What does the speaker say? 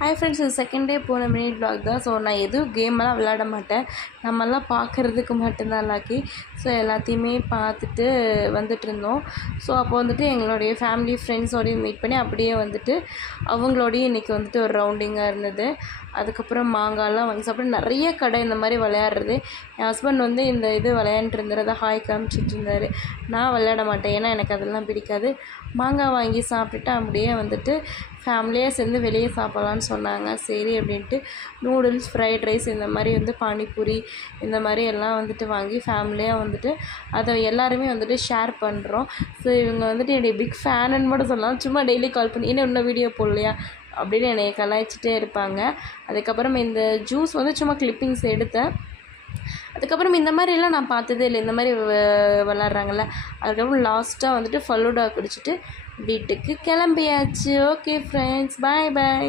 Hi friends, இது second day போன mini vlog தான். ஸோ நான் எதுவும் கேமெல்லாம் விளையாட மாட்டேன், நம்மெல்லாம் பார்க்குறதுக்கு மட்டும்தான் லாக்கி. ஸோ எல்லாத்தையுமே பார்த்துட்டு வந்துட்டு இருந்தோம். ஸோ அப்போ வந்துட்டு எங்களுடைய ஃபேமிலி ஃப்ரெண்ட்ஸோடையும் மீட் பண்ணி அப்படியே வந்துட்டு அவங்களோடையும் இன்றைக்கி வந்துட்டு ஒரு ரவுண்டிங்காக இருந்தது. அதுக்கப்புறம் மாங்காய்லாம் வாங்கி சாப்பிட்டு நிறைய கடை இந்த மாதிரி விளையாடுறது. என் ஹஸ்பண்ட் வந்து இந்த இது விளையாண்டுட்டு இருந்தார், ஹாய் காமிச்சிட்டு இருந்தார். நான் விளையாட மாட்டேன், ஏன்னா எனக்கு அதெல்லாம் பிடிக்காது. மாங்காய் வாங்கி சாப்பிட்டுட்டு அப்படியே வந்துட்டு ஃபேமிலியாக சேர்ந்து வெளியே சாப்பிட்லான்னு சொன்னாங்க. சரி அப்படின்ட்டு நூடுல்ஸ், ஃப்ரைட் ரைஸ், இந்த மாதிரி வந்து பானிபூரி இந்த மாதிரி எல்லாம் வந்துட்டு வாங்கி ஃபேமிலியாக வந்துட்டு அதை எல்லாருமே வந்துட்டு ஷேர் பண்ணுறோம். ஸோ இவங்க வந்துட்டு என்னுடைய பிக் ஃபேனுன்னு மட்டும் சொல்லலாம். சும்மா டெய்லி கால் பண்ணி இன்னும் வீடியோ போடலையா அப்படின்னு என்னை கலாய்ச்சிட்டே இருப்பாங்க. அதுக்கப்புறம் இந்த ஜூஸ் வந்து சும்மா கிளிப்பிங்ஸ் எடுத்தேன். அதுக்கப்புறம் இந்த மாதிரிலாம் நான் பார்த்ததே இல்லை, இந்த மாதிரி விளாட்றாங்கல்ல. அதுக்கப்புறம் லாஸ்ட்டாக வந்துட்டு ஃபலூடா குடிச்சிட்டு வீட்டுக்கு கிளம்பியாச்சு. ஓகே ஃப்ரெண்ட்ஸ், பாய் பாய்.